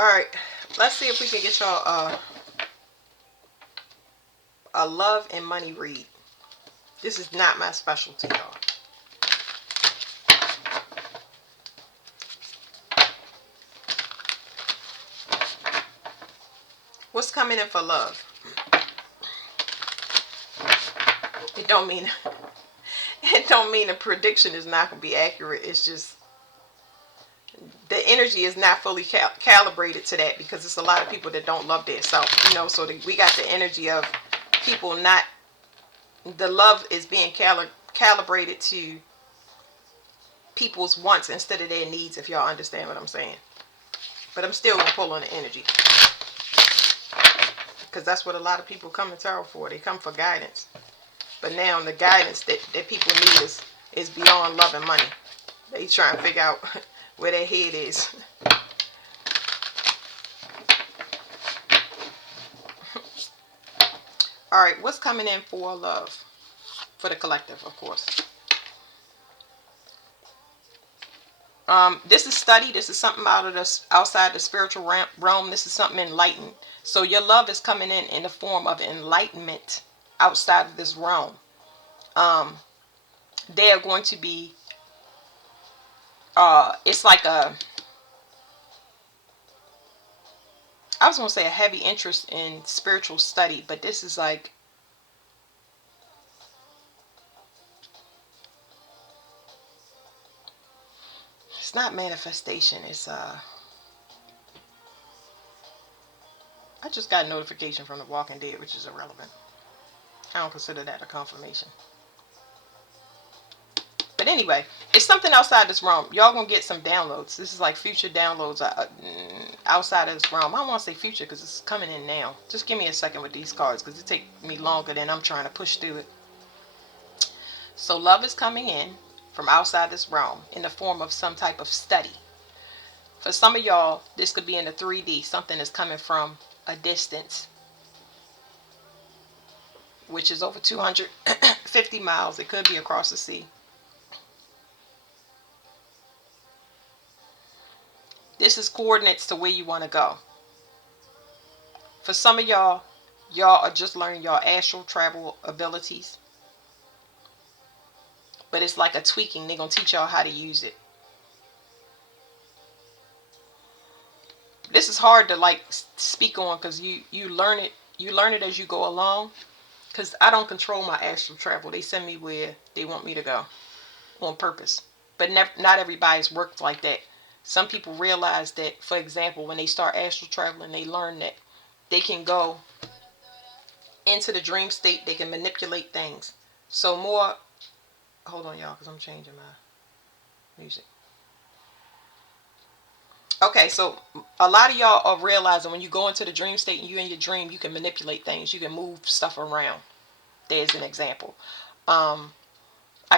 Alright, let's see if we can get y'all a love and money read. This is not my specialty, y'all. What's coming in for love? It don't mean the prediction is not going to be accurate. It's just the energy is not fully calibrated to that, because it's a lot of people that don't love themselves, so we got the energy of people not, the love is being calibrated to people's wants instead of their needs, if y'all understand what I'm saying. But I'm still going to pull on the energy, because that's what a lot of people come to tarot for. They come for guidance. But now the guidance that people need is beyond love and money. They try and figure out where their head is. Alright, what's coming in for love? For the collective, of course. This is study. This is something outside the spiritual realm. This is something enlightened. So your love is coming in the form of enlightenment outside of this realm. They are going to be, it's like I was going to say a heavy interest in spiritual study, but this is like, it's not manifestation. It's, I just got a notification from The Walking Dead, which is irrelevant. I don't consider that a confirmation. But anyway, it's something outside this realm. Y'all gonna get some downloads. This is like future downloads outside of this realm. I don't want to say future because it's coming in now. Just give me a second with these cards, because it takes me longer than I'm trying to push through it. So love is coming in from outside this realm in the form of some type of study. For some of y'all, this could be in the 3D. Something is coming from a distance, which is over 250 miles. It could be across the sea. This is coordinates to where you want to go. For some of y'all are just learning your astral travel abilities. But it's like a tweaking. They're going to teach y'all how to use it. This is hard to like speak on, because you learn it as you go along. Because I don't control my astral travel. They send me where they want me to go on purpose. But not everybody's worked like that. Some people realize that, for example, when they start astral traveling, they learn that they can go into the dream state. They can manipulate things. So more, hold on y'all, because I'm changing my music. Okay, so a lot of y'all are realizing when you go into the dream state and you in your dream, you can manipulate things. You can move stuff around. There's an example. I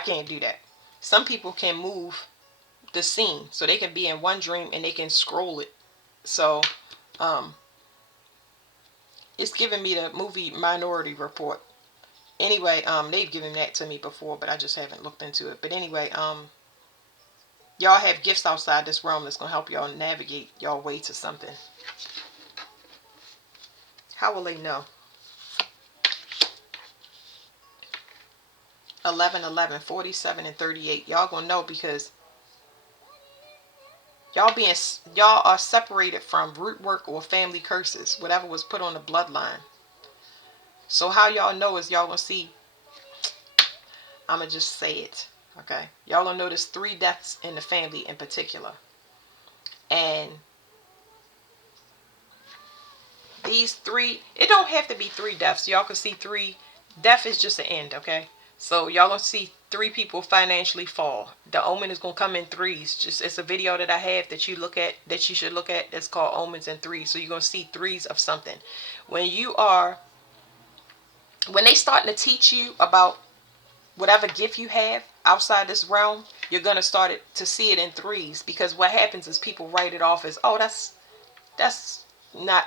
can't do that. Some people can move the scene, so they can be in one dream and they can scroll it. So it's giving me the movie Minority Report. Anyway, they've given that to me before, but I just haven't looked into it. But anyway, y'all have gifts outside this realm that's going to help y'all navigate y'all way to something. How will they know? 11, 11, 47, and 38. Y'all going to know because y'all are separated from root work or family curses, whatever was put on the bloodline. So how y'all know is y'all going to see, I'm going to just say it. Okay. Y'all will notice 3 deaths in the family in particular. And these 3, it don't have to be 3 deaths. Y'all can see 3. Death is just an end, okay? So y'all gonna see 3 people financially fall. The omen is gonna come in 3s. Just, it's a video that I have that you should look at. That's called Omens in 3s. So you're gonna see 3s of something. When they starting to teach you about whatever gift you have outside this realm, you're going to start to see it in 3s, because what happens is people write it off as, oh, that's not,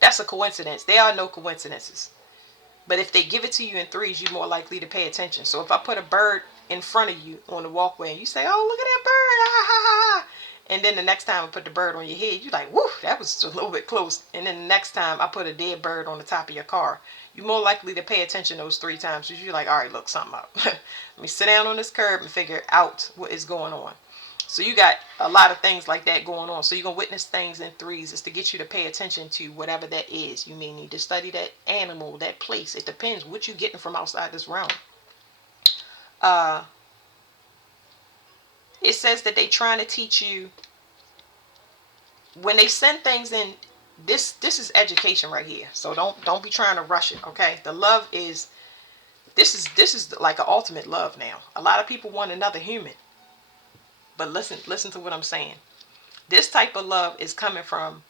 that's a coincidence. There are no coincidences. But if they give it to you in 3s, you're more likely to pay attention. So if I put a bird in front of you on the walkway and you say, oh, look at that bird, ah, ha, ha, ha, And then the next time I put the bird on your head, you're like, whoo, that was a little bit close. And then the next time I put a dead bird on the top of your car, you're more likely to pay attention those 3 times because you're like, all right, look, something up. Let me sit down on this curb and figure out what is going on. So you got a lot of things like that going on. So you're going to witness things in threes. It's to get you to pay attention to whatever that is. You may need to study that animal, that place. It depends what you're getting from outside this realm. It says that they're trying to teach you when they send things in. This is education right here. So don't be trying to rush it. Okay, the love is this is like an ultimate love now. A lot of people want another human, but listen to what I'm saying. This type of love is coming from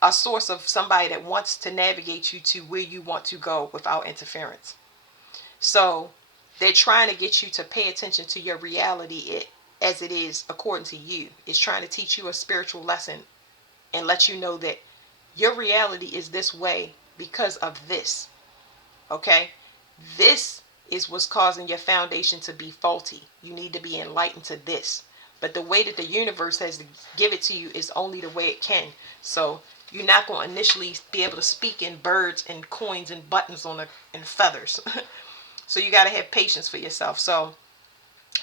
a source of somebody that wants to navigate you to where you want to go without interference. So they're trying to get you to pay attention to your reality as it is according to you. It's trying to teach you a spiritual lesson and let you know that your reality is this way because of this. Okay? This is what's causing your foundation to be faulty. You need to be enlightened to this. But the way that the universe has to give it to you is only the way it can. So you're not going to initially be able to speak in birds and coins and buttons and feathers. So you got to have patience for yourself. So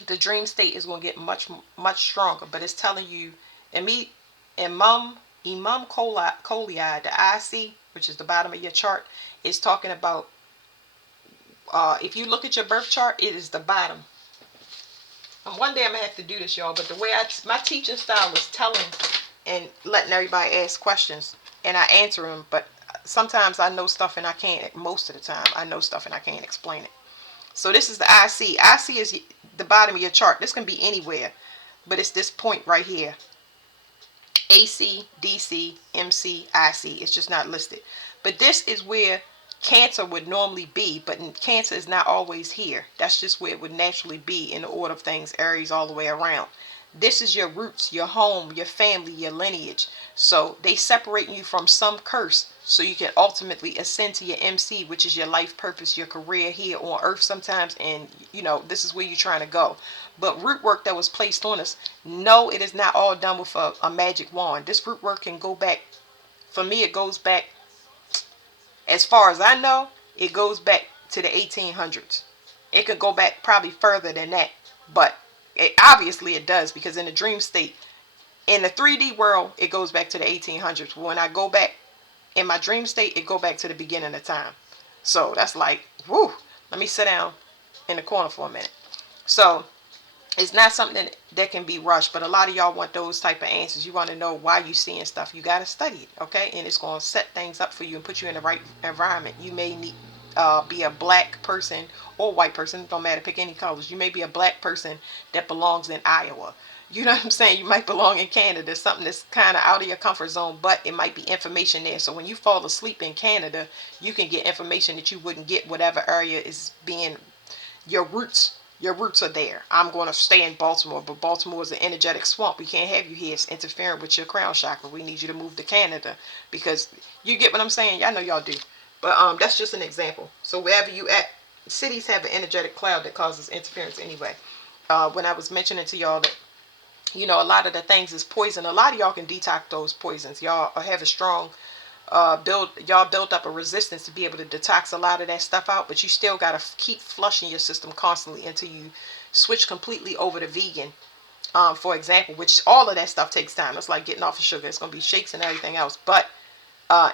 the dream state is going to get much stronger. But it's telling you, Imam Kolai, the IC, which is the bottom of your chart, is talking about, if you look at your birth chart, it is the bottom. And one day I'm going to have to do this, y'all. But the way my teaching style is telling and letting everybody ask questions. And I answer them. But sometimes I know stuff and I can't. Most of the time I know stuff and I can't explain it. So this is the IC. IC is the bottom of your chart. This can be anywhere. But it's this point right here. AC, DC, MC, IC. It's just not listed. But this is where Cancer would normally be. But Cancer is not always here. That's just where it would naturally be in the order of things. Aries all the way around. This is your roots, your home, your family, your lineage. So they separate you from some curse so you can ultimately ascend to your MC, which is your life purpose, your career here on earth sometimes. And, this is where you're trying to go. But root work that was placed on us, no, it is not all done with a magic wand. This root work can go back, for me, it goes back, as far as I know, it goes back to the 1800s. It could go back probably further than that. But obviously it does, because in the dream state, in the 3D world, it goes back to the 1800s. When I go back in my dream state, it go back to the beginning of time. So that's like, whoo, let me sit down in the corner for a minute. So it's not something that can be rushed, but a lot of y'all want those type of answers. You want to know why you seeing stuff. You got to study it, okay? And it's going to set things up for you and put you in the right environment. You may need be a black person or white person, don't matter, pick any colors. You may be a black person that belongs in Iowa. You know what I'm saying? You might belong in Canada, something that's kind of out of your comfort zone, but it might be information there. So when you fall asleep in Canada, you can get information that you wouldn't get whatever area is being your roots. Your roots are there. I'm going to stay in Baltimore, but Baltimore is an energetic swamp. We can't have you here. It's interfering with your crown chakra. We need you to move to Canada, because you get what I'm saying. I know y'all do. But that's just an example. So wherever you at, cities have an energetic cloud that causes interference anyway. When I was mentioning to y'all that, a lot of the things is poison. A lot of y'all can detox those poisons. Y'all have a strong build up a resistance to be able to detox a lot of that stuff out, but you still got to keep flushing your system constantly until you switch completely over to vegan, for example, which all of that stuff takes time. It's like getting off of sugar. It's going to be shakes and everything else. But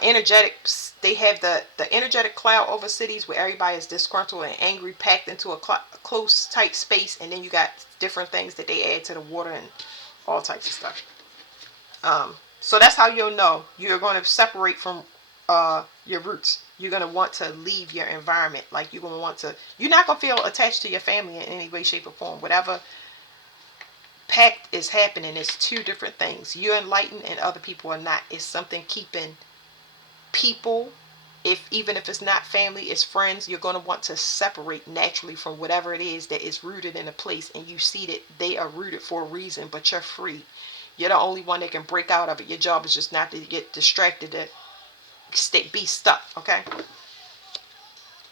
energetics, they have the energetic cloud over cities where everybody is disgruntled and angry, packed into a close tight space, and then you got different things that they add to the water and all types of stuff. So that's how you'll know you're going to separate from your roots. You're going to want to leave your environment. Like you're not going to feel attached to your family in any way, shape, or form. Whatever pact is happening, it's two different things. You're enlightened and other people are not. It's something keeping people, even if it's not family, it's friends, you're going to want to separate naturally from whatever it is that is rooted in a place, and you see that they are rooted for a reason, but you're free. You're the only one that can break out of it. Your job is just not to get distracted, to be stuck, okay?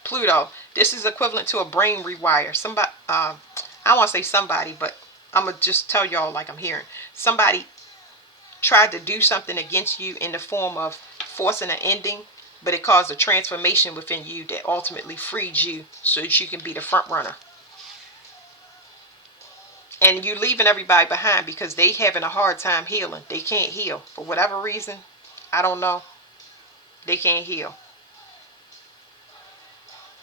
Pluto, this is equivalent to a brain rewire. Somebody, I don't want to say somebody, but I'm going to just tell y'all like I'm hearing. Somebody tried to do something against you in the form of forcing an ending, but it caused a transformation within you that ultimately freed you so that you can be the front runner. And you leaving everybody behind because they having a hard time healing. They can't heal for whatever reason. I don't know. They can't heal.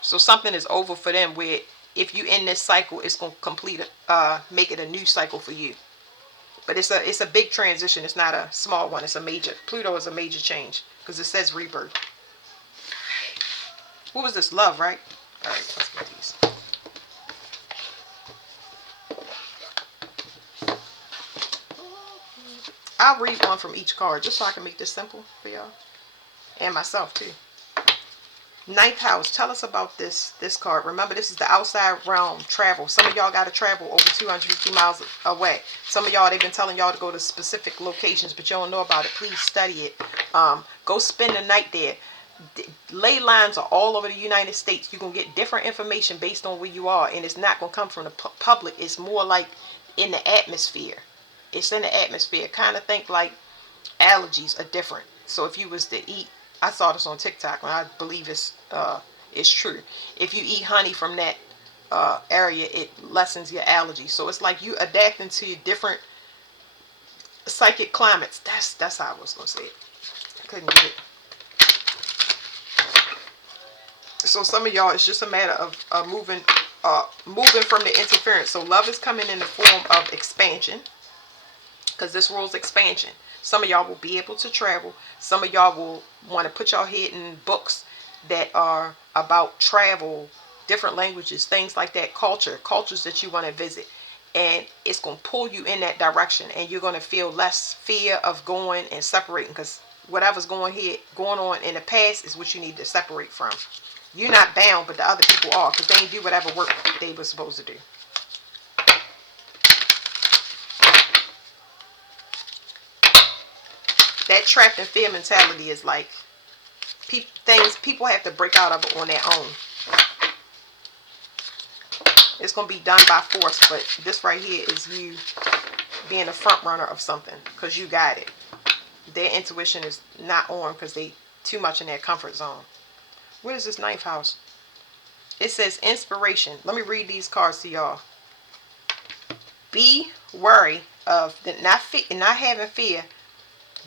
So something is over for them where if you end this cycle, it's gonna make it a new cycle for you. But it's a big transition. It's not a small one. It's a major. Pluto is a major change because it says rebirth. What was this? Love, right? All right, let's get these. I'll read one from each card just so I can make this simple for y'all and myself too. Ninth house, tell us about this card. Remember, this is the outside realm, travel. Some of y'all got to travel over 250 miles away. Some of y'all, they've been telling y'all to go to specific locations, but you don't know about it. Please study it. Go spend the night there. Ley lines are all over the United States. You can get different information based on where you are, and it's not going to come from the public. It's more like in the atmosphere. It's in the atmosphere. Kind of think like allergies are different. So if you was to eat, I saw this on TikTok, and I believe it's true. If you eat honey from that area, it lessens your allergies. So it's like you adapting to different psychic climates. That's how I was gonna say it. I couldn't get it. So some of y'all, it's just a matter of moving from the interference. So love is coming in the form of expansion, because this rules expansion. Some of y'all will be able to travel. Some of y'all will want to put your head in books that are about travel, different languages, things like that, cultures that you want to visit. And it's going to pull you in that direction, and you're going to feel less fear of going and separating, because whatever's going on in the past is what you need to separate from. You're not bound, but the other people are, because they didn't do whatever work they were supposed to do. That trapped in fear mentality is like things people have to break out of it on their own. It's going to be done by force, but this right here is you being a front runner of something because you got it. Their intuition is not on because they too much in their comfort zone. What is this ninth house? It says inspiration. Let me read these cards to y'all. Be wary of not having fear.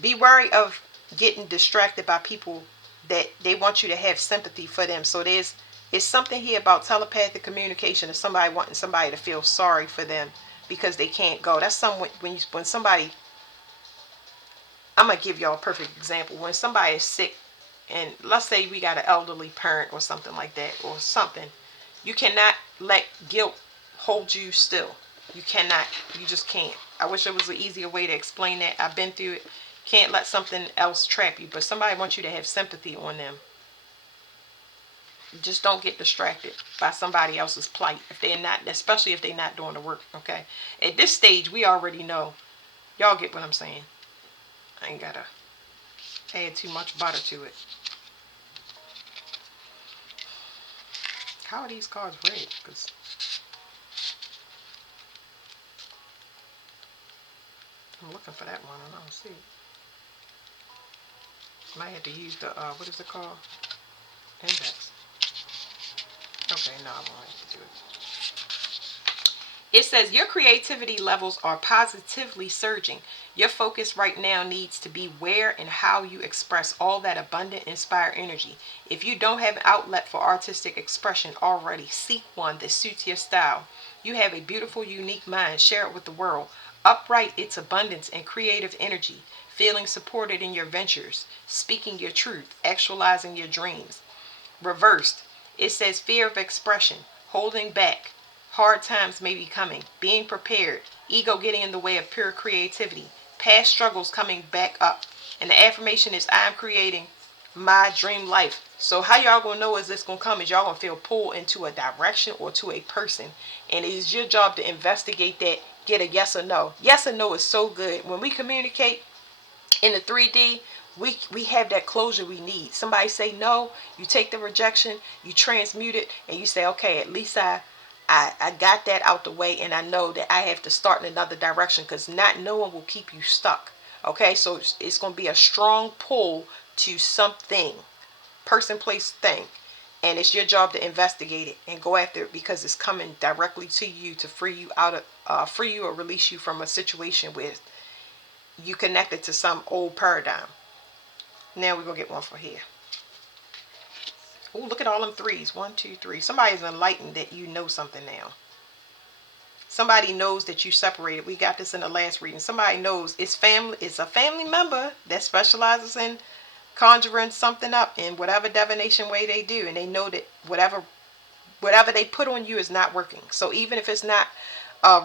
Be wary of getting distracted by people that they want you to have sympathy for them. So it's something here about telepathic communication of somebody wanting somebody to feel sorry for them because they can't go. That's when somebody, I'm going to give y'all a perfect example. When somebody is sick, and let's say we got an elderly parent or something like that, or something, you cannot let guilt hold you still. You cannot. You just can't. I wish there was an easier way to explain that. I've been through it. Can't let something else trap you, but somebody wants you to have sympathy on them. Just don't get distracted by somebody else's plight if they're not, especially if they're not doing the work. Okay, at this stage we already know. Y'all get what I'm saying. I ain't gotta add too much butter to it. How are these cards red? Because I'm looking for that one and I don't see it. Might have to use the what is it called? Index. Okay, no, I won't have to do it. It says your creativity levels are positively surging. Your focus right now needs to be where and how you express all that abundant, inspired energy. If you don't have an outlet for artistic expression already, seek one that suits your style. You have a beautiful, unique mind. Share it with the world. Upright its abundance and creative energy. Feeling supported in your ventures. Speaking your truth. Actualizing your dreams. Reversed, it says fear of expression. Holding back. Hard times may be coming. Being prepared. Ego getting in the way of pure creativity. Past struggles coming back up. And the affirmation is I am creating my dream life. So how y'all gonna know is this gonna come is y'all gonna feel pulled into a direction or to a person. And it is your job to investigate that, get a yes or no. Yes or no is so good. When we communicate in the 3D, we have that closure we need. Somebody say no, you take the rejection, you transmute it, and you say, okay, at least I I got that out the way, and I know that I have to start in another direction, because not knowing will keep you stuck. Okay, so it's going to be a strong pull to something, person, place, thing, and it's your job to investigate it and go after it, because it's coming directly to you to free you out of free you or release you from a situation where you connected to some old paradigm. Now we're gonna get one for here. Oh, look at all them threes. One, two, three. Somebody's enlightened that you know something now. Somebody knows that you separated. We got this in the last reading. Somebody knows it's family. It's a family member that specializes in conjuring something up in whatever divination way they do, and they know that whatever they put on you is not working. So even if it's not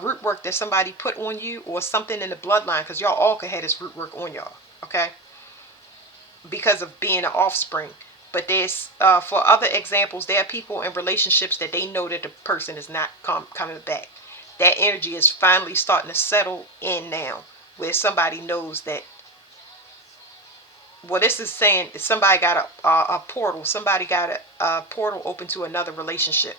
root work that somebody put on you, or something in the bloodline, because y'all all could have this root work on y'all, okay, because of being an offspring. But there's for other examples, there are people in relationships that they know that the person is not coming back. That energy is finally starting to settle in now, where somebody knows that, well, this is saying that somebody got a portal. Somebody got a portal open to another relationship.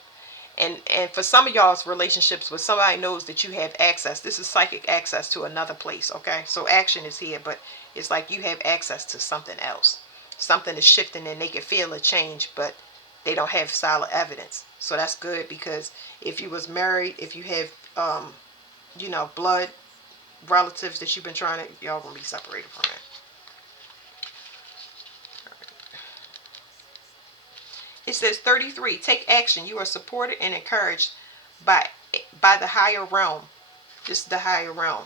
And for some of y'all's relationships, where somebody knows that you have access, this is psychic access to another place. Okay, so action is here, but it's like you have access to something else. Something is shifting, and they can feel a change, but they don't have solid evidence. So that's good, because if you was married, if you have blood relatives that you've been trying to, y'all gonna be separated from it. It says 33. Take action. You are supported and encouraged by the higher realm. This is the higher realm.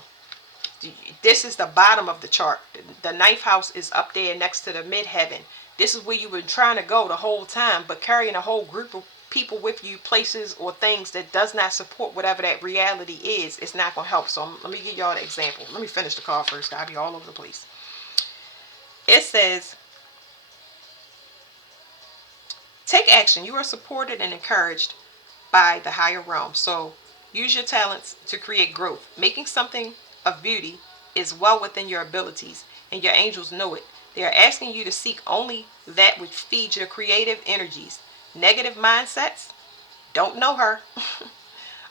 This is the bottom of the chart. The ninth house is up there next to the midheaven. This is where you've been trying to go the whole time, but carrying a whole group of people with you, places or things that does not support whatever that reality is, it's not going to help. So let me give y'all an example. Let me finish the card first. I'll be all over the place. It says, take action. You are supported and encouraged by the higher realm. So use your talents to create growth. Making something of beauty is well within your abilities, and your angels know it. They are asking you to seek only that which feeds your creative energies. Negative mindsets? Don't know her.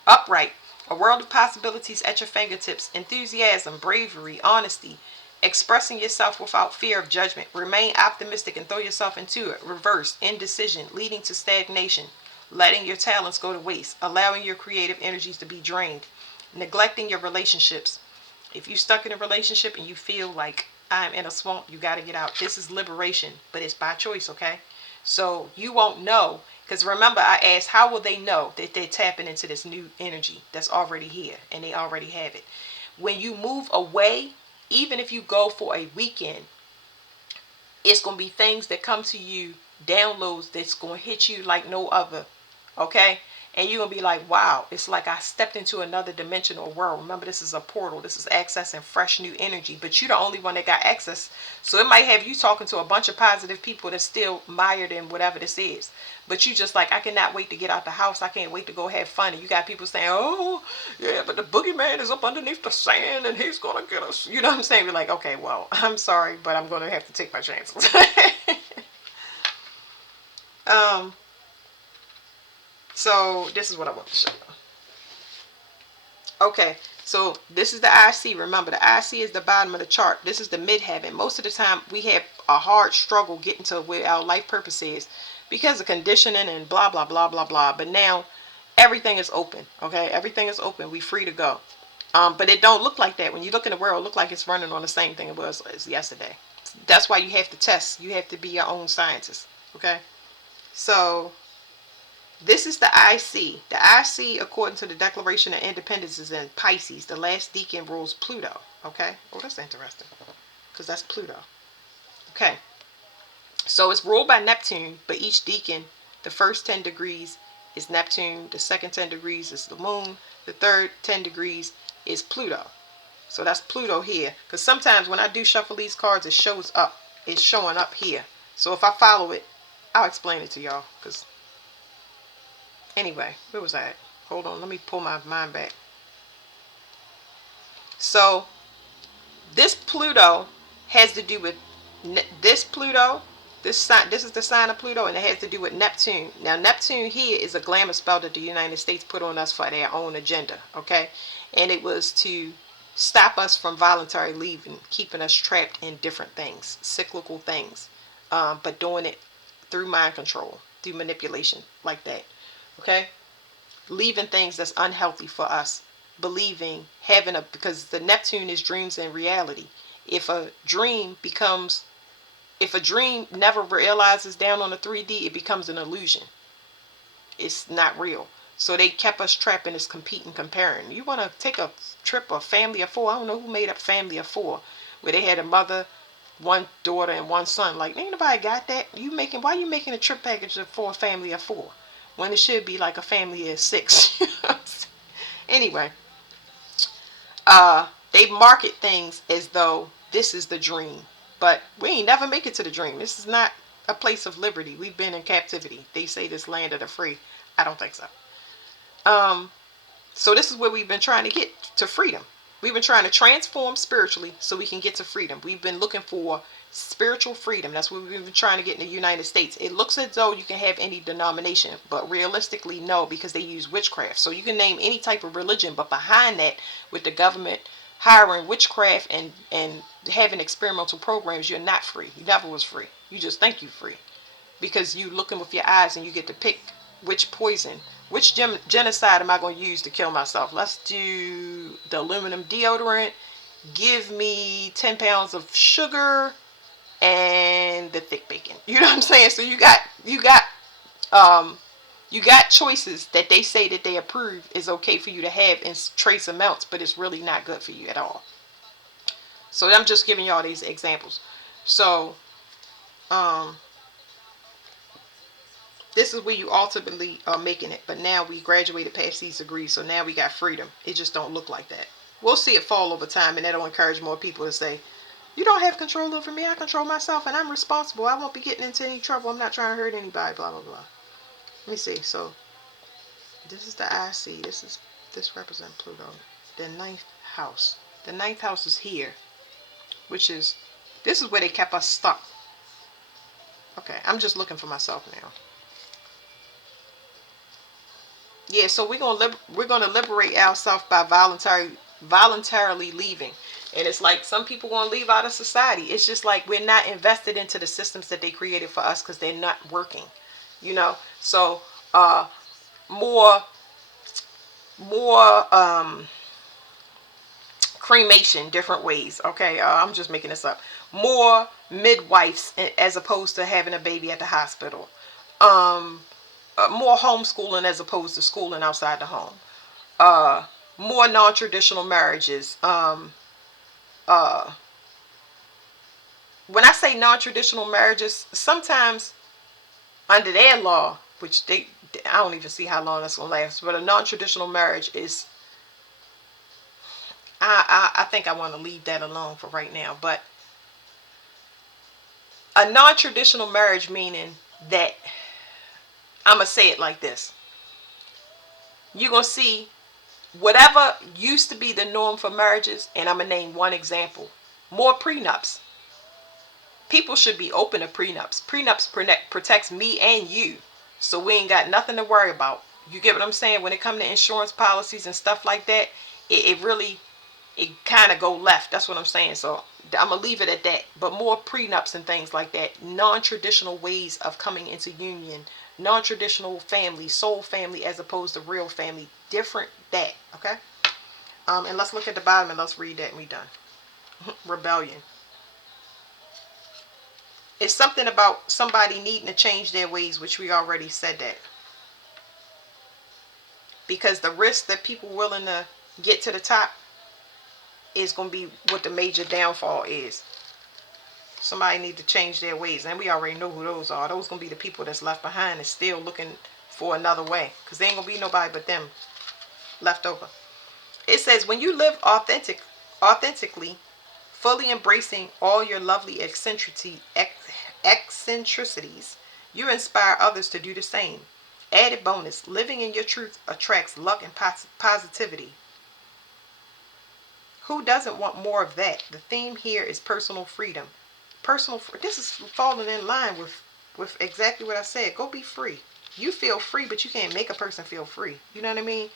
Upright. A world of possibilities at your fingertips. Enthusiasm, bravery, honesty. Expressing yourself without fear of judgment. Remain optimistic and throw yourself into it. Reverse. Indecision, leading to stagnation. Letting your talents go to waste. Allowing your creative energies to be drained. Neglecting your relationships. If you're stuck in a relationship and you feel like, I'm in a swamp, you got to get out. This is liberation, but it's by choice, okay? So you won't know, because remember I asked, how will they know that they're tapping into this new energy that's already here and they already have it? When you move away, even if you go for a weekend, it's going to be things that come to you, downloads that's going to hit you like no other, okay? And you're going to be like, wow, it's like I stepped into another dimensional world. Remember, this is a portal. This is accessing fresh new energy. But you're the only one that got access. So it might have you talking to a bunch of positive people that's still mired in whatever this is. But you just like, I cannot wait to get out the house. I can't wait to go have fun. And you got people saying, oh, yeah, but the boogeyman is up underneath the sand and he's going to get us. You know what I'm saying? You're like, okay, well, I'm sorry, but I'm going to have to take my chances. So this is what I want to show you. Okay, so this is the IC. Remember, the IC is the bottom of the chart. This is the midheaven. Most of the time, we have a hard struggle getting to where our life purpose is because of conditioning and blah, blah, blah, blah, blah. But now, everything is open, okay? Everything is open. We free to go. But it don't look like that. When you look in the world, it look like it's running on the same thing it was as yesterday. That's why you have to test. You have to be your own scientist, okay? So this is the IC. The IC, according to the Declaration of Independence, is in Pisces. The last decan rules Pluto. Okay? Oh, that's interesting. Because that's Pluto. Okay. So it's ruled by Neptune, but each decan, the first 10 degrees is Neptune. The second 10 degrees is the moon. The third 10 degrees is Pluto. So that's Pluto here. Because sometimes when I do shuffle these cards, it shows up. It's showing up here. So if I follow it, I'll explain it to y'all. Because anyway, where was I at? Hold on, let me pull my mind back. So this Pluto has to do with this Pluto This is the sign of Pluto, and it has to do with Neptune. Now, Neptune here is a glamour spell that the United States put on us for their own agenda, okay? And it was to stop us from voluntarily leaving, keeping us trapped in different things, cyclical things, but doing it through mind control, through manipulation, like that, okay? Leaving things that's unhealthy for us, believing, having a, because the Neptune is dreams and reality. If a dream becomes, if a dream never realizes down on the 3D, it becomes an illusion. It's not real. So they kept us trapped in this competing, comparing. You want to take a trip, a family of four? I don't know who made up family of four, where they had a mother, one daughter, and one son. Like, ain't nobody got that. Why you making a trip package for a family of four when it should be like a family of six? Anyway, they market things as though this is the dream, but we ain't never make it to the dream. This is not a place of liberty. We've been in captivity. They say this land of the free. I don't think so. So this is where we've been trying to get to freedom. We've been trying to transform spiritually so we can get to freedom. We've been looking for spiritual freedom. That's what we've been trying to get in the United States. It looks as though you can have any denomination, but realistically, no, because they use witchcraft. So you can name any type of religion, but behind that, with the government hiring witchcraft and having experimental programs, you're not free. You never was free. You just think you're free because you looking with your eyes and you get to pick which poison, which genocide am I going to use to kill myself. Let's do the aluminum deodorant. Give me 10 pounds of sugar and the thick bacon. You know what I'm saying? So you got choices that they say that they approve is okay for you to have in trace amounts, but it's really not good for you at all. So I'm just giving y'all these examples. So this is where you ultimately are making it. But now we graduated past these degrees, so now we got freedom. It just don't look like that. We'll see it fall over time, and that'll encourage more people to say, you don't have control over me. I control myself, and I'm responsible. I won't be getting into any trouble. I'm not trying to hurt anybody, blah, blah, blah. Let me see. So this is the IC. This represents Pluto. The ninth house. The ninth house is here, which is, this is where they kept us stuck. Okay, I'm just looking for myself now. Yeah, so we're gonna liberate ourselves by voluntarily leaving. And it's like some people want to leave out of society. It's just like we're not invested into the systems that they created for us because they're not working. You know, so more cremation, different ways. Okay, I'm just making this up. More midwives as opposed to having a baby at the hospital. More homeschooling as opposed to schooling outside the home. More non-traditional marriages. When I say non-traditional marriages, sometimes under their law, which I don't even see how long that's gonna last, but a non-traditional marriage is, I think I want to leave that alone for right now. But a non-traditional marriage meaning that, I'm gonna say it like this: you're gonna see whatever used to be the norm for marriages, and I'm gonna name one example: more prenups. People should be open to prenups. Prenups protects me and you, so we ain't got nothing to worry about. You get what I'm saying? When it comes to insurance policies and stuff like that, it really, it kind of go left. That's what I'm saying. So I'm gonna leave it at that. But more prenups and things like that, non-traditional ways of coming into union, non-traditional family, soul family as opposed to real family, different that. Okay. And let's look at the bottom and let's read that and we done. Rebellion. It's something about somebody needing to change their ways, which we already said that. Because the risk that people willing to get to the top is going to be what the major downfall is. Somebody need to change their ways. And we already know who those are. Those going to be the people that's left behind and still looking for another way. Because there ain't going to be nobody but them left over. It says, when you live authentically, fully embracing all your lovely eccentricities, you inspire others to do the same. Added bonus, living in your truth attracts luck and positivity. Who doesn't want more of that? The theme here is personal freedom. This is falling in line with exactly what I said. Go be free. You feel free, but you can't make a person feel free. You know what I mean?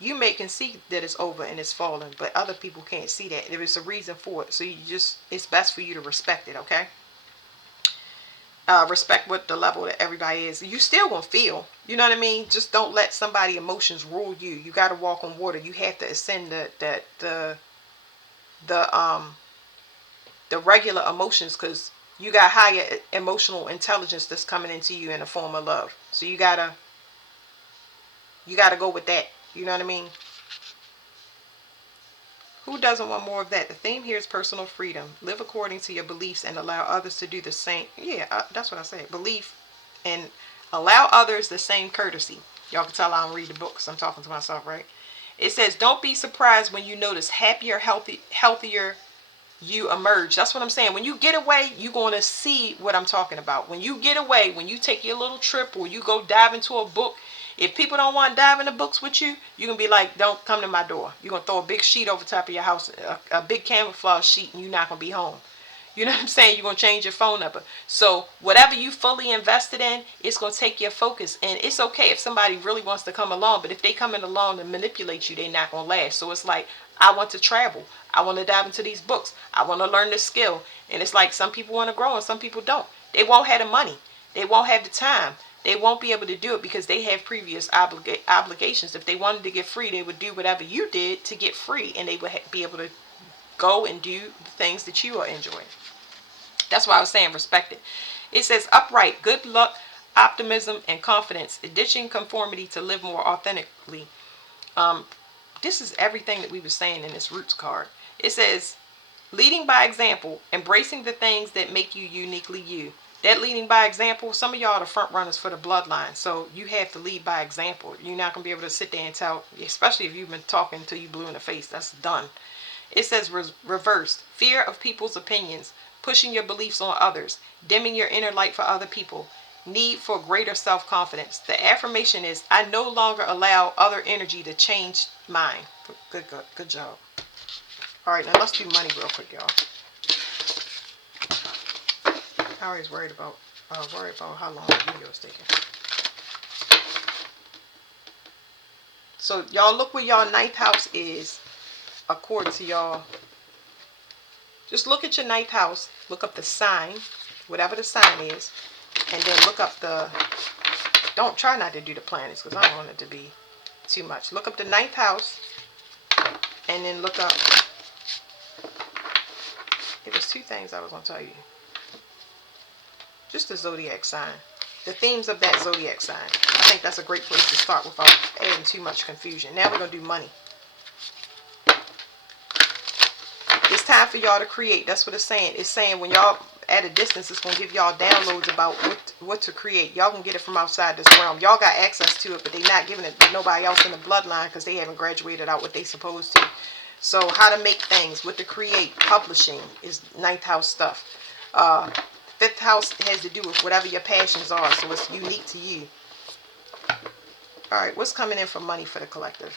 You may can see that it's over and it's falling, but other people can't see that. There is a reason for it. So it's best for you to respect it, okay? Respect what the level that everybody is. You still gonna feel, you know what I mean? Just don't let somebody emotions rule you. You got to walk on water. You have to ascend the the regular emotions, because you got higher emotional intelligence that's coming into you in the form of love. So you gotta go with that. You know what I mean? Who doesn't want more of that? The theme here is personal freedom. Live according to your beliefs and allow others to do the same. Yeah, that's what I said. Belief and allow others the same courtesy. Y'all can tell I don't read the books. I'm talking to myself, right? It says, don't be surprised when you notice healthier you emerge. That's what I'm saying. When you get away, you're going to see what I'm talking about. When you get away, when you take your little trip or you go dive into a book, if people don't want to dive into books with you, you can be like, don't come to my door. You're going to throw a big sheet over top of your house, a big camouflage sheet, and you're not going to be home. You know what I'm saying? You're going to change your phone number. So whatever you fully invested in, it's going to take your focus. And it's okay if somebody really wants to come along, but if they come in along to manipulate you, they're not going to last. So it's like, I want to travel. I want to dive into these books. I want to learn this skill. And it's like some people want to grow and some people don't. They won't have the money. They won't have the time. They won't be able to do it because they have previous obligations. If they wanted to get free, they would do whatever you did to get free, and they would be able to go and do the things that you are enjoying. That's why I was saying respect it. It says upright, good luck, optimism, and confidence, ditching conformity to live more authentically. This is everything that we were saying in this roots card. It says leading by example, embracing the things that make you uniquely you. That leading by example, some of y'all are the front runners for the bloodline. So you have to lead by example. You're not going to be able to sit there and tell, especially if you've been talking until you blue in the face. That's done. It says reversed, fear of people's opinions, pushing your beliefs on others, dimming your inner light for other people, need for greater self-confidence. The affirmation is, I no longer allow other energy to change mine. Good job. All right, now let's do money real quick, y'all. I always worried about how long the video is taking. So y'all look where y'all ninth house is according to y'all. Just look at your ninth house, look up the sign, whatever the sign is, and then look up don't try not to do the planets because I don't want it to be too much. Look up the ninth house, and then look up, it was two things I was going to tell you. Just the zodiac sign. The themes of that zodiac sign. I think that's a great place to start without adding too much confusion. Now we're going to do money. It's time for y'all to create. That's what it's saying. It's saying when y'all at a distance, it's going to give y'all downloads about what to create. Y'all can get it from outside this realm. Y'all got access to it, but they're not giving it to nobody else in the bloodline because they haven't graduated out what they supposed to. So how to make things, what to create, publishing is ninth house stuff. Fifth house has to do with whatever your passions are, so it's unique to you. All right, what's coming in for money for the collective?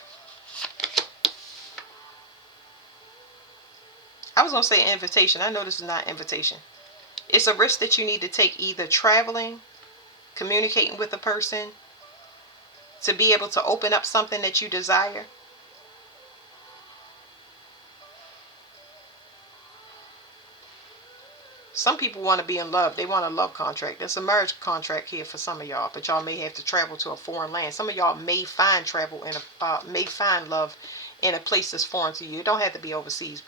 I was going to say invitation. I know this is not invitation. It's a risk that you need to take, either traveling, communicating with a person, to be able to open up something that you desire. Some people want to be in love. They want a love contract. There's a marriage contract here for some of y'all, but y'all may have to travel to a foreign land. Some of y'all may find may find love in a place that's foreign to you. It don't have to be overseas,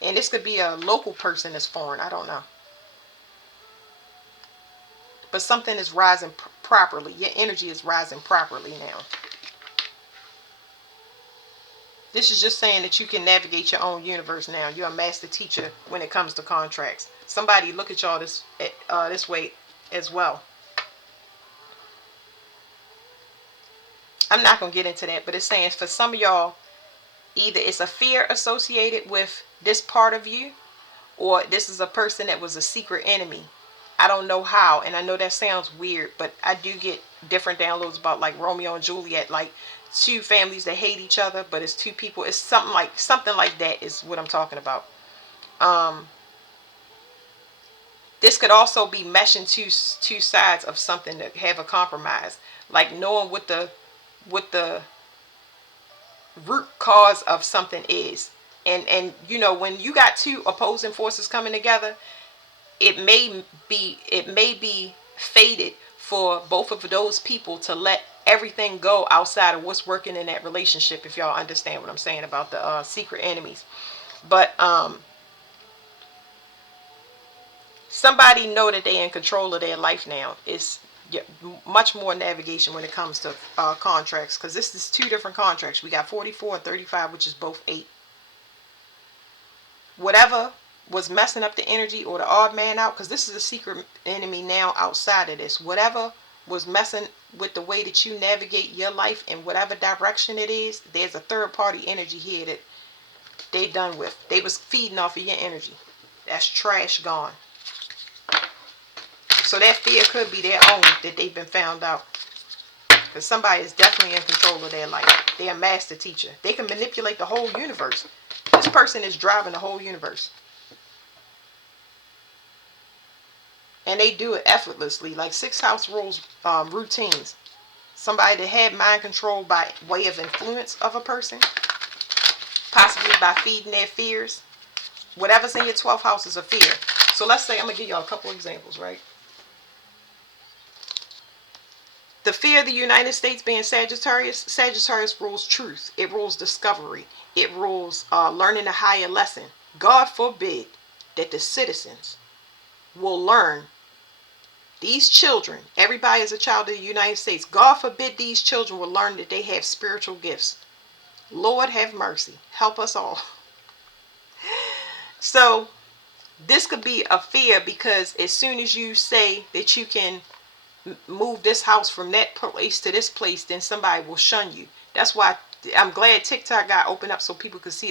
and this could be a local person that's foreign. I don't know. But something is rising properly. Your energy is rising properly now. This is just saying that you can navigate your own universe now. You're a master teacher when it comes to contracts. Somebody look at y'all this way as well. I'm not going to get into that, but it's saying for some of y'all, either it's a fear associated with this part of you, or this is a person that was a secret enemy. I don't know how, and I know that sounds weird, but I do get different downloads about like Romeo and Juliet, like two families that hate each other, but it's two people. It's something like that is what I'm talking about. This could also be meshing two sides of something to have a compromise, like knowing what the root cause of something is. And you know, when you got two opposing forces coming together, it may be fated for both of those people to let everything go outside of what's working in that relationship, if y'all understand what I'm saying about the secret enemies. But somebody know that they're in control of their life now. It's much more navigation when it comes to contracts, because this is two different contracts. We got 44 and 35, which is both 8. Whatever was messing up the energy or the odd man out, because this is a secret enemy now outside of this. Whatever was messing with the way that you navigate your life in whatever direction it is, there's a third party energy here that they done with. They was feeding off of your energy. That's trash gone. So that fear could be their own, that they've been found out. Because somebody is definitely in control of their life. They're a master teacher. They can manipulate the whole universe. This person is driving the whole universe. And they do it effortlessly, like 6th house rules, routines. Somebody that had mind control by way of influence of a person, possibly by feeding their fears. Whatever's in your 12th house is a fear. So let's say, I'm going to give y'all a couple examples, right? The fear of the United States being Sagittarius. Sagittarius rules truth. It rules discovery. It rules learning a higher lesson. God forbid that the citizens will learn, these children, everybody is a child of the United States. God forbid these children will learn that they have spiritual gifts. Lord have mercy. Help us all. So this could be a fear, because as soon as you say that you can move this house from that place to this place, then somebody will shun you. That's why I'm glad TikTok got opened up so people could see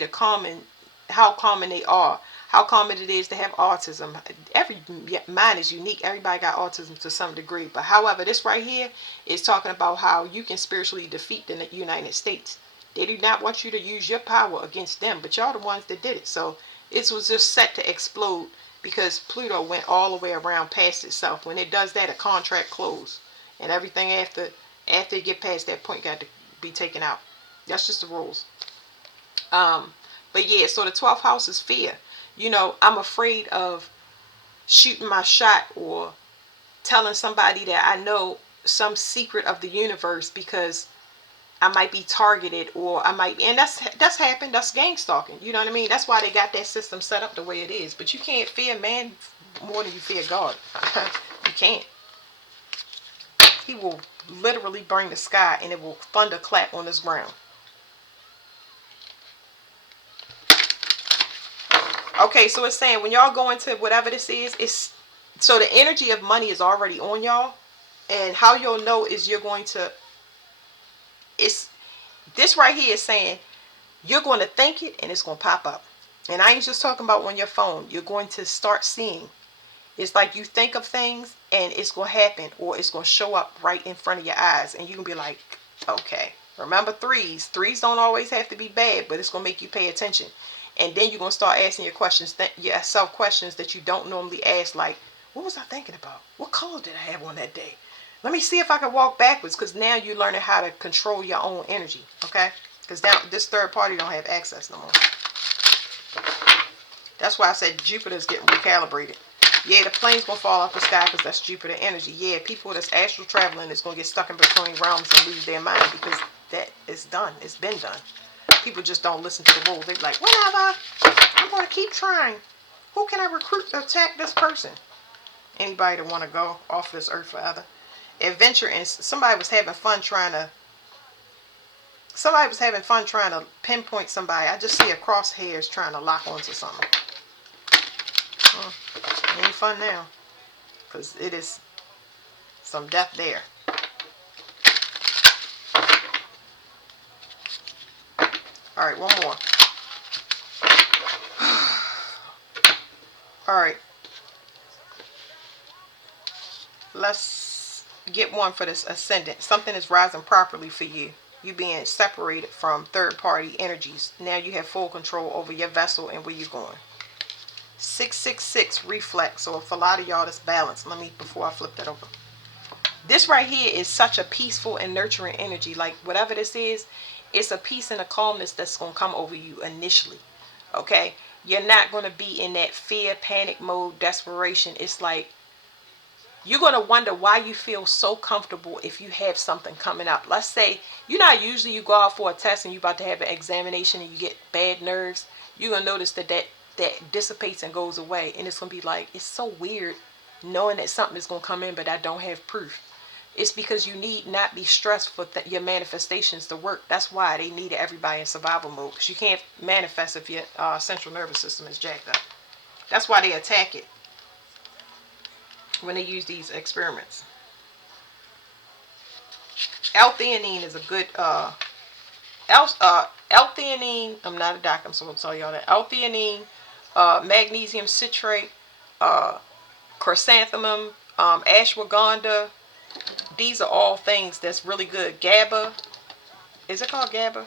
how common they are, how common it is to have autism. Every mind is unique. Everybody got autism to some degree. But however, this right here is talking about how you can spiritually defeat the United States. They do not want you to use your power against them, but y'all the ones that did it. So it was just set to explode, because Pluto went all the way around past itself. When it does that, a contract closed, and everything after it get past that point got to be taken out. That's just the rules. But yeah, so the 12th house is fear. You know, I'm afraid of shooting my shot or telling somebody that I know some secret of the universe, because I might be targeted, or I might, and that's happened. That's gang stalking. You know what I mean? That's why they got that system set up the way it is. But you can't fear man more than you fear God. You can't. He will literally burn the sky, and it will thunderclap on this ground. Okay, so it's saying when y'all go into whatever this is, it's so the energy of money is already on y'all, and how you'll know is you're going to. It's this right here is saying you're going to think it and it's going to pop up. And I ain't just talking about on your phone. You're going to start seeing. It's like you think of things and it's going to happen, or it's going to show up right in front of your eyes, and you can be like, okay. Remember threes. Threes don't always have to be bad, but it's going to make you pay attention. And then you're going to start asking yourself questions that you don't normally ask, like, what was I thinking about? What color did I have on that day? Let me see if I can walk backwards, because now you're learning how to control your own energy, okay? Because now this third party don't have access no more. That's why I said Jupiter's getting recalibrated. Yeah, the plane's going to fall off the sky because that's Jupiter energy. Yeah, people that's astral traveling is going to get stuck in between realms and lose their mind, because that is done. It's been done. People just don't listen to the rules. They're like, whatever. I'm going to keep trying. Who can I recruit to attack this person? Anybody that want to go off this earth forever. Adventure, and somebody was having fun trying to pinpoint somebody. I just see a crosshairs trying to lock onto something. Ain't fun now, because it is some death there. All right, one more. All right, let's get one for this ascendant. Something is rising properly for you. You being separated from third party energies. Now you have full control over your vessel and where you're going. 666 reflex. So for a lot of y'all that's balanced, let me, before I flip that over. This right here is such a peaceful and nurturing energy. Like whatever this is, it's a peace and a calmness that's going to come over you initially. Okay? You're not going to be in that fear, panic mode, desperation. It's like you're going to wonder why you feel so comfortable if you have something coming up. Let's say, you know, usually you go out for a test and you're about to have an examination and you get bad nerves. You're going to notice that dissipates and goes away. And it's going to be like, it's so weird knowing that something is going to come in, but I don't have proof. It's because you need not be stressed for your manifestations to work. That's why they needed everybody in survival mode. Because you can't manifest if your central nervous system is jacked up. That's why they attack it when they use these experiments. L-theanine is a good L-theanine. I'm not a doctor, so I'll tell y'all that. L-theanine, magnesium citrate, chrysanthemum, ashwagandha. These are all things that's really good. GABA. Is it called GABA?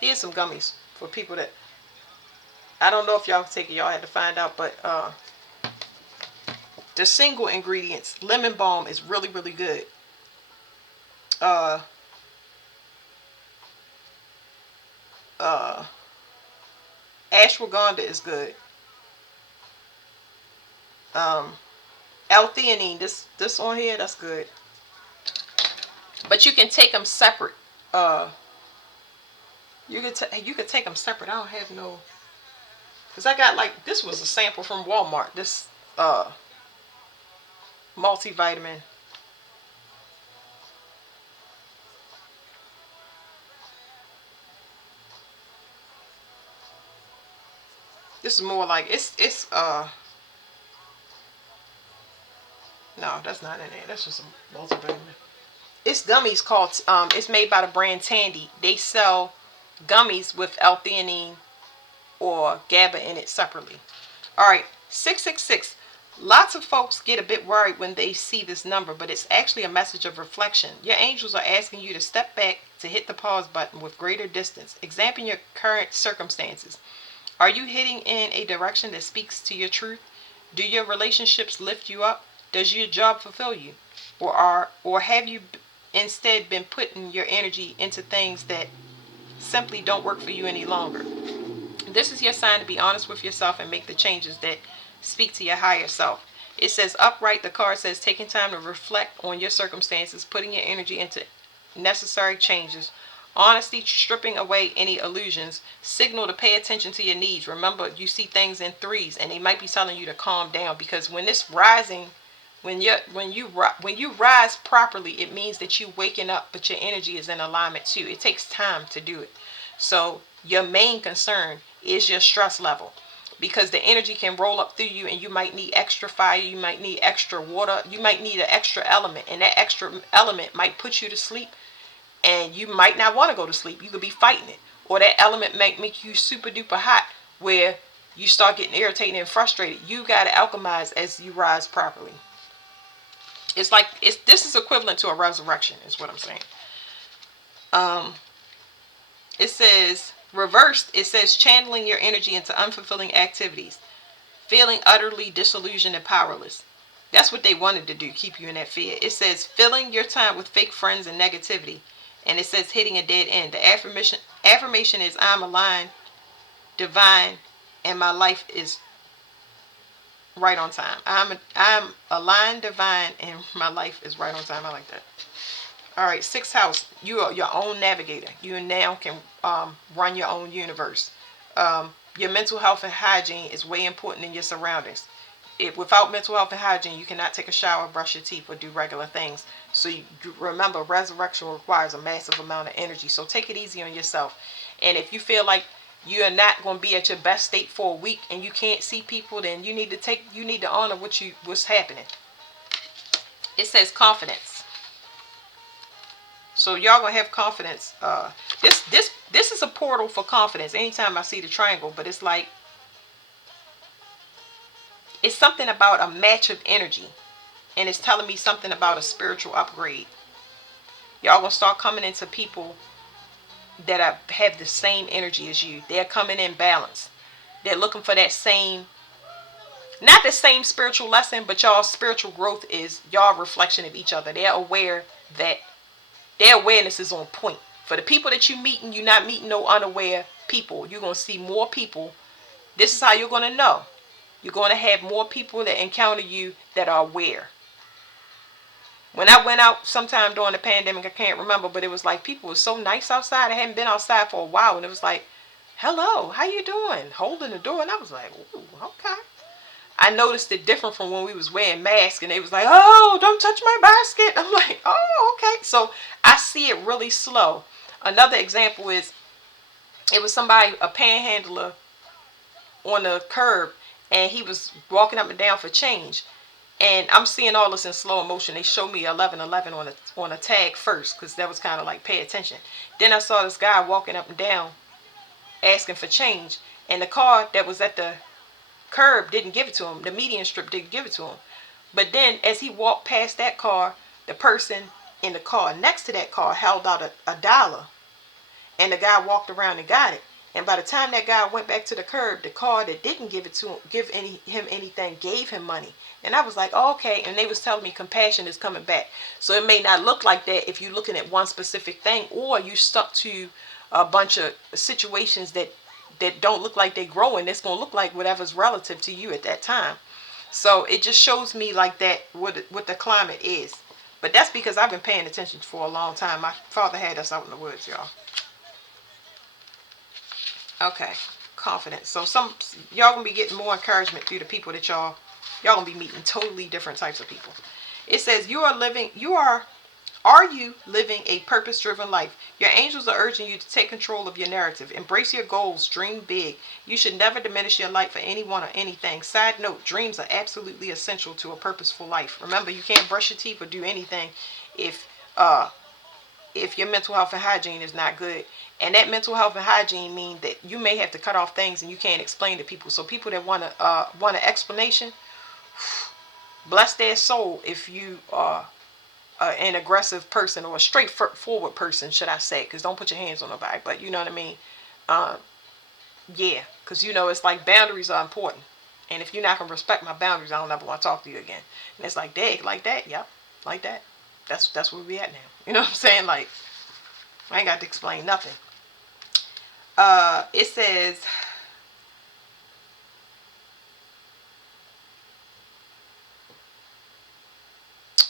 Here's some gummies for people that, I don't know if y'all can take it. Y'all had to find out, but the single ingredients, lemon balm is really, really good. Ashwagandha is good. L-theanine, this on here, that's good. But you can take them separate. You could take them separate. I don't have no, because I got, like, this was a sample from Walmart. This multivitamin. This is more like, it's no, that's not in there. That's just a multivitamin. It's gummies called, it's made by the brand Tandy. They sell gummies with L-theanine or GABA in it separately. All right, 666. Lots of folks get a bit worried when they see this number, but it's actually a message of reflection. Your angels are asking you to step back, to hit the pause button with greater distance. Examine your current circumstances. Are you heading in a direction that speaks to your truth? Do your relationships lift you up? Does your job fulfill you? Or have you instead been putting your energy into things that simply don't work for you any longer? This is your sign to be honest with yourself and make the changes that speak to your higher self. It says upright. The card says taking time to reflect on your circumstances, putting your energy into necessary changes. Honesty, stripping away any illusions. Signal to pay attention to your needs. Remember, you see things in threes, and they might be telling you to calm down, because when it's rising, when you rise properly, it means that you waking up, but your energy is in alignment too. It takes time to do it. So your main concern is your stress level, because the energy can roll up through you and you might need extra fire, you might need extra water, you might need an extra element, and that extra element might put you to sleep, and you might not want to go to sleep. You could be fighting it. Or that element might make you super duper hot, where you start getting irritated and frustrated. You got to alchemize as you rise properly. It's like, this is equivalent to a resurrection, is what I'm saying. It says, reversed, it says channeling your energy into unfulfilling activities. Feeling utterly disillusioned and powerless. That's what they wanted to do, keep you in that fear. It says filling your time with fake friends and negativity. And it says hitting a dead end. The affirmation is, I'm aligned, divine, and my life is right on time. I'm aligned, divine, and my life is right on time. I like that. All right, sixth house. You are your own navigator. You now can run your own universe. Your mental health and hygiene is way important in your surroundings. Without mental health and hygiene, you cannot take a shower, brush your teeth, or do regular things. So you remember, resurrection requires a massive amount of energy. So take it easy on yourself. And if you feel like you're not going to be at your best state for a week and you can't see people, then you need to honor what's happening. It says confidence. So y'all gonna have confidence. This is a portal for confidence. Anytime I see the triangle, but it's like, it's something about a match of energy, and it's telling me something about a spiritual upgrade. Y'all gonna start coming into people that have the same energy as you. They're coming in balance. They're looking for that same, not the same spiritual lesson, but y'all spiritual growth is y'all reflection of each other. They're aware that their awareness is on point. For the people that you meeting, you're not meeting no unaware people. You're going to see more people. This is how you're going to know. You're going to have more people that encounter you that are aware. When I went out sometime during the pandemic, I can't remember, but it was like people were so nice outside. I hadn't been outside for a while, and it was like, hello, how you doing? Holding the door, and I was like, ooh, okay. I noticed it different from when we was wearing masks, and they was like, oh, don't touch my basket. I'm like, oh, okay. So I see it really slow. Another example is, it was somebody, a panhandler on the curb, and he was walking up and down for change. And I'm seeing all this in slow motion. They showed me 1111 on a tag first, because that was kind of like pay attention. Then I saw this guy walking up and down asking for change, and the car that was at the curb didn't give it to him. The median strip didn't give it to him. But then as he walked past that car, the person in the car next to that car held out a dollar, and the guy walked around and got it. And by the time that guy went back to the curb, the car that didn't give it to him, him anything, gave him money. And I was like, oh, okay. And they was telling me compassion is coming back. So it may not look like that if you're looking at one specific thing, or you stuck to a bunch of situations that don't look like they're growing. It's going to look like whatever's relative to you at that time. So it just shows me like that what the climate is. But that's because I've been paying attention for a long time. My father had us out in the woods, y'all. Okay, confidence. So y'all gonna be getting more encouragement through the people that y'all gonna be meeting totally different types of people. It says are you living a purpose-driven life? Your angels are urging you to take control of your narrative. Embrace your goals. Dream big. You should never diminish your light for anyone or anything. Side note, dreams are absolutely essential to a purposeful life. Remember, you can't brush your teeth or do anything if your mental health and hygiene is not good. And that mental health and hygiene mean that you may have to cut off things and you can't explain to people. So people that want an explanation, bless their soul if you are an aggressive person, or a straightforward person, should I say, because don't put your hands on nobody, but you know what I mean. Yeah, because it's like boundaries are important, and if you're not going to respect my boundaries, I don't ever want to talk to you again. And it's like, dang, like that, yep, like that. That's where we at now. You know what I'm saying? Like, I ain't got to explain nothing. It says,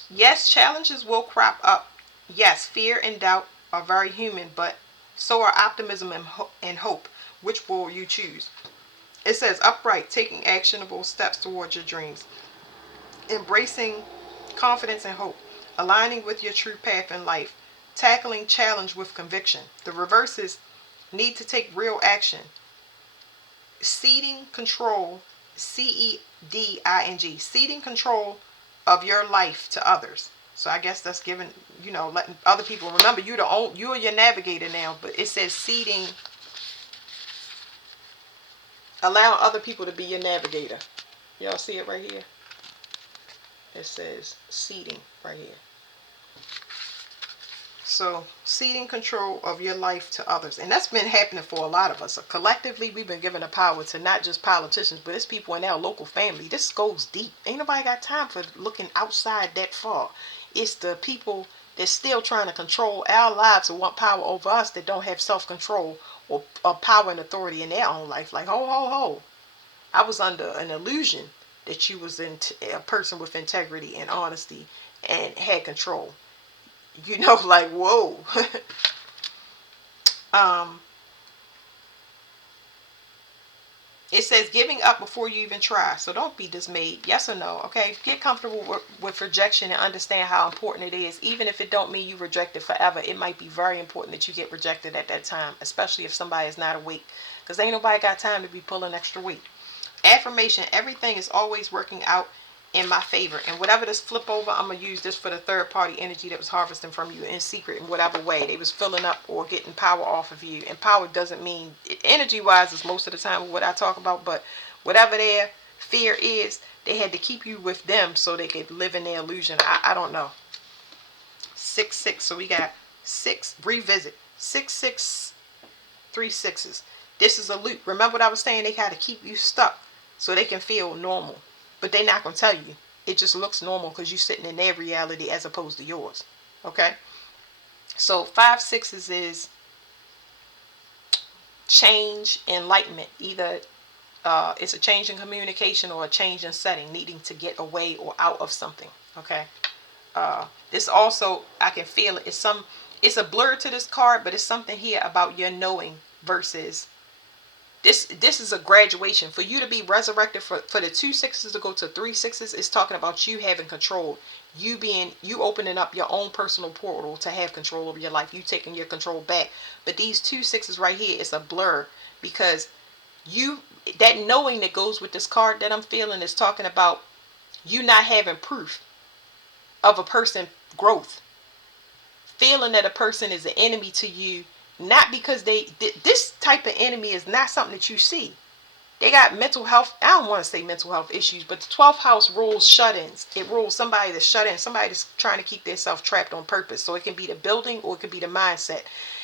yes, challenges will crop up. Yes, fear and doubt are very human, but so are optimism and hope. Which will you choose? It says, upright, taking actionable steps towards your dreams, embracing confidence and hope, aligning with your true path in life, tackling challenge with conviction. The reverse is need to take real action, ceding control, CEDING, ceding control of your life to others. So I guess that's giving, letting other people, remember you're your navigator now, but it says ceding, allowing other people to be your navigator. Y'all see it right here? It says ceding right here. So, ceding control of your life to others. And that's been happening for a lot of us. So collectively, we've been given the power to not just politicians, but it's people in our local family. This goes deep. Ain't nobody got time for looking outside that far. It's the people that's still trying to control our lives and want power over us that don't have self-control or power and authority in their own life. Like, ho, ho, ho. I was under an illusion that you was a person with integrity and honesty and had control. Like, whoa. It says giving up before you even try. So don't be dismayed. Yes or no. Okay. Get comfortable with rejection and understand how important it is. Even if it don't mean you rejected forever, it might be very important that you get rejected at that time, especially if somebody is not awake, because ain't nobody got time to be pulling extra weight. Affirmation: everything is always working out in my favor. And whatever this flip over, I'm going to use this for the third party energy that was harvesting from you in secret in whatever way. They was filling up or getting power off of you. And power doesn't mean, energy wise is most of the time what I talk about, but whatever their fear is, they had to keep you with them so they could live in their illusion. I don't know. 6 6. So we got 6, revisit. 6 6 3 6s. This is a loop. Remember what I was saying? They got to keep you stuck so they can feel normal. But they're not going to tell you. It just looks normal because you're sitting in their reality as opposed to yours. Okay? So 5 sixes is change, enlightenment. Either it's a change in communication or a change in setting, needing to get away or out of something. Okay? This also, I can feel it. It's a blur to this card, but it's something here about your knowing versus this is a graduation. For you to be resurrected, for the 2 sixes to go to 3 sixes, is talking about you having control. You opening up your own personal portal to have control over your life. You taking your control back. But these 2 sixes right here is a blur, because that knowing that goes with this card that I'm feeling is talking about you not having proof of a person growth. Feeling that a person is an enemy to you, not because this type of enemy is not something that you see. They got mental health, I don't want to say mental health issues, but the 12th house rules shut-ins. It rules somebody that's shut in, somebody that's trying to keep themselves trapped on purpose. So it can be the building or it can be the mindset.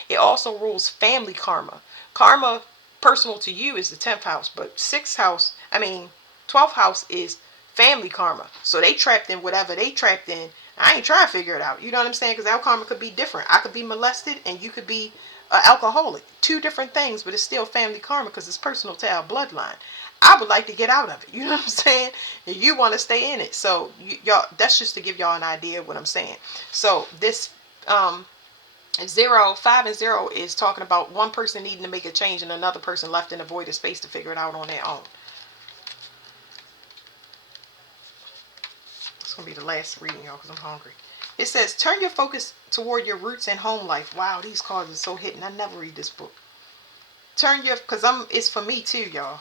It also rules family karma. Karma personal to you is the 10th house, but 12th house is family karma. So they trapped in whatever they trapped in. I ain't trying to figure it out. You know what I'm saying? Because our karma could be different. I could be molested and you could be alcoholic. Two different things, but it's still family karma because it's personal to our bloodline. I would like to get out of it. You know what I'm saying? And you want to stay in it. So y'all, that's just to give y'all an idea of what I'm saying. So this 5 and 0 is talking about one person needing to make a change and another person left in a void of space to figure it out on their own. It's going to be the last reading, y'all, because I'm hungry. It says, turn your focus toward your roots and home life. Wow, these cards are so hitting. I never read this book. It's for me too, y'all.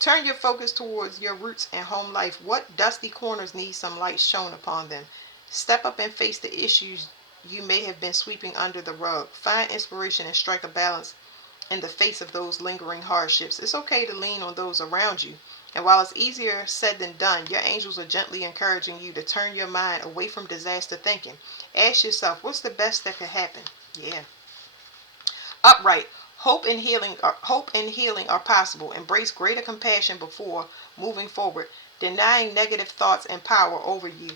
Turn your focus towards your roots and home life. What dusty corners need some light shown upon them? Step up and face the issues you may have been sweeping under the rug. Find inspiration and strike a balance in the face of those lingering hardships. It's okay to lean on those around you. And while it's easier said than done, your angels are gently encouraging you to turn your mind away from disaster thinking. Ask yourself, what's the best that could happen? Yeah. Upright. Hope and healing are possible. Embrace greater compassion before moving forward, denying negative thoughts and power over you.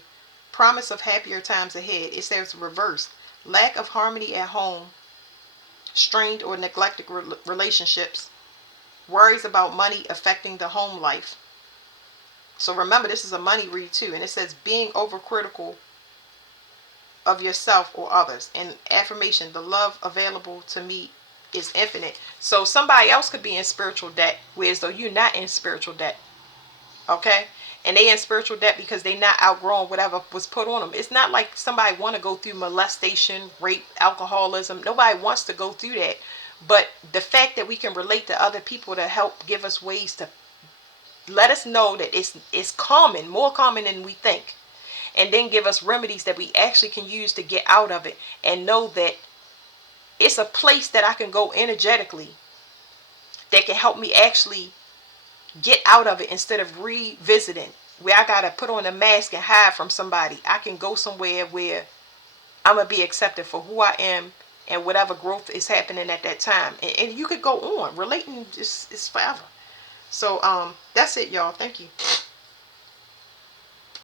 Promise of happier times ahead. It says reverse. Lack of harmony at home, strained or neglected relationships, worries about money affecting the home life. So remember, this is a money read too. And it says being overcritical of yourself or others. And affirmation, the love available to me is infinite. So somebody else could be in spiritual debt, whereas though you're not in spiritual debt. Okay? And they in spiritual debt because they not outgrown whatever was put on them. It's not like somebody want to go through molestation, rape, alcoholism. Nobody wants to go through that. But the fact that we can relate to other people to help give us ways to let us know that it's common, more common than we think. And then give us remedies that we actually can use to get out of it. And know that it's a place that I can go energetically that can help me actually get out of it instead of revisiting where I gotta put on a mask and hide from somebody. I can go somewhere where I'm gonna be accepted for who I am and whatever growth is happening at that time. And you could go on relating, just it's forever. So that's it, y'all. Thank you.